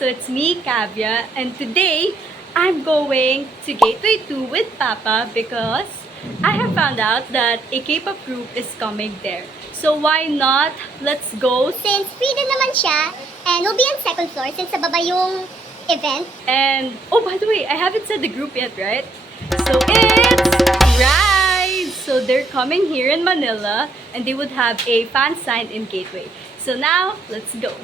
So it's me, Kavya, and today I'm going to Gateway 2 with Papa because I have found out that a K-pop group is coming there. So why not? Let's go. Since free din naman siya, and we'll be on second floor since sa baba yung event. And oh, by the way, I haven't said the group yet, right? So it's Rise. So they're coming here in Manila, and they would have a fan sign in Gateway. So now, let's go.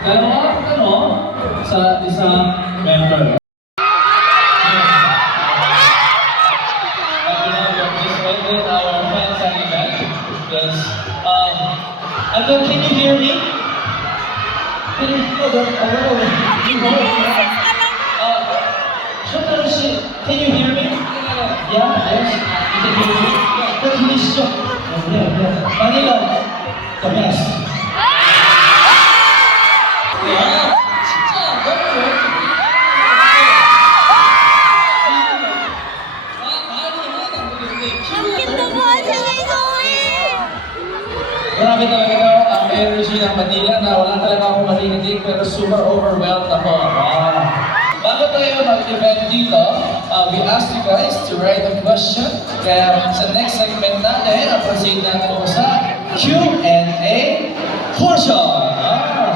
Dalawang tanong sa isang member. Just ended our fan sign event. Yes. Uncle, can you hear me? Can you Shotaro 씨, can you hear me? Yeah, yes. You can hear me? 네, 들리시죠? 네. Manila, the best. Grabe talaga daw ang energy ng Manila na wala talaga akong marinig pero super overwhelmed ako. Bago tayo mag-event dito, we asked you guys to write a question. Kaya sa next segment natin, proceed natin po sa Q&A portion.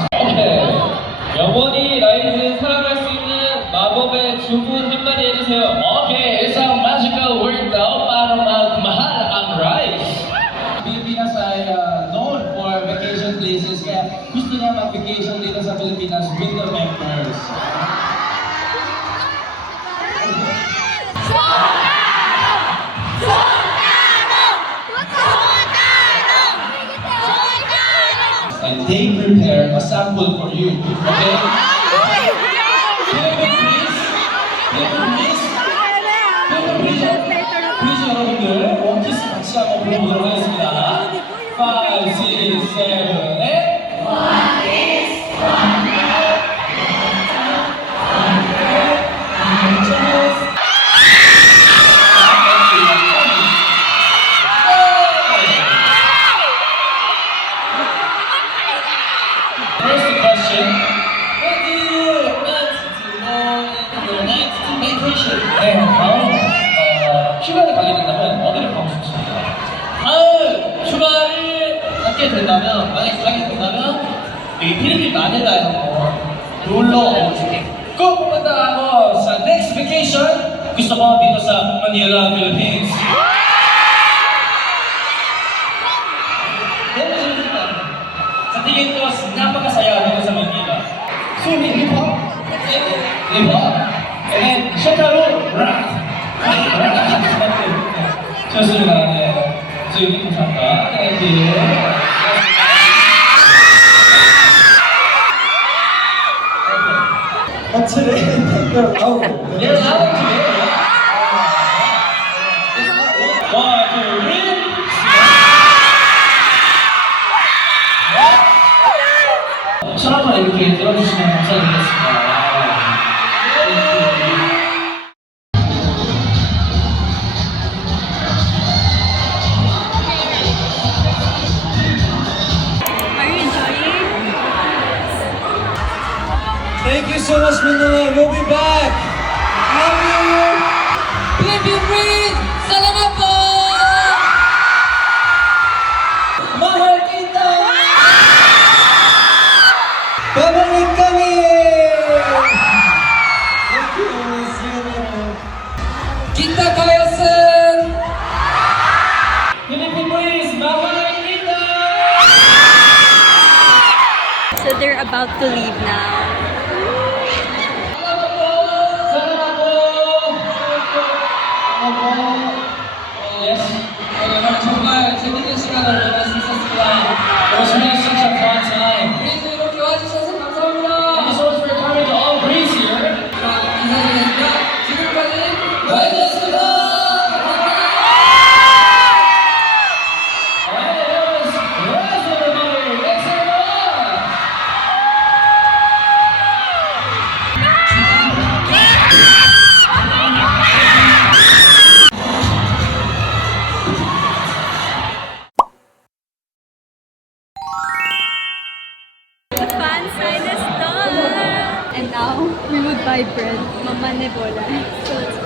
Okay. 영원히 라이즈 사랑할 수 있는 마법의 주문 한마디 해주세요. Okay, isang magical word daw para magmahal ang Rise. Pilipinas ay known for vacation places, kaya gusto niya mag-vacation dito sa Pilipinas with the members. And they prepare a sample for you, okay? Please, 여러분들 원키스 같이 한번 불러보도록 하겠습니다. 5, 6, 7, 8. First question. What do you want to know in your next vacation? 네, 다음 휴가를 가게 된다면 어디를 가고 싶으십니까? 다음 휴가를 갖게 된다면, 만약에 가게 된다면 여기 필리핀 마닐라에 한번 놀러 가고 싶어요. 꼭 punta sa next vacation, gusto ko dito sa Manila, Philippines. Nemo 재밌을 것 같아요. Sa tingin ko, napakasaya dito sa Manila. So, hip-hop, hip-hop, and then Shotaro, rap. 좋습니다. 네. 저희 감사합니다. Thank you. But today, they're out. They're out today. 1, 2, 3. 손 한번 이렇게 들어주시면 감사드리겠습니다. Are you enjoying? Thank you so much, Manila. We'll be back. we're about to leave now. Yes. 오늘 정말 재밌는 시간을 보낼 수 있었습니다. It was really such a fun time. 그래서 이렇게 와주셔서 감사합니다. Thank you so much for coming to all Breeze here. 인사드리겠습니다. 지금까지 와이드였습니다. Alright, that was Raz, everybody. Thanks very much. The fan sign is done! And now, we would buy bread. Mama Nebola. So,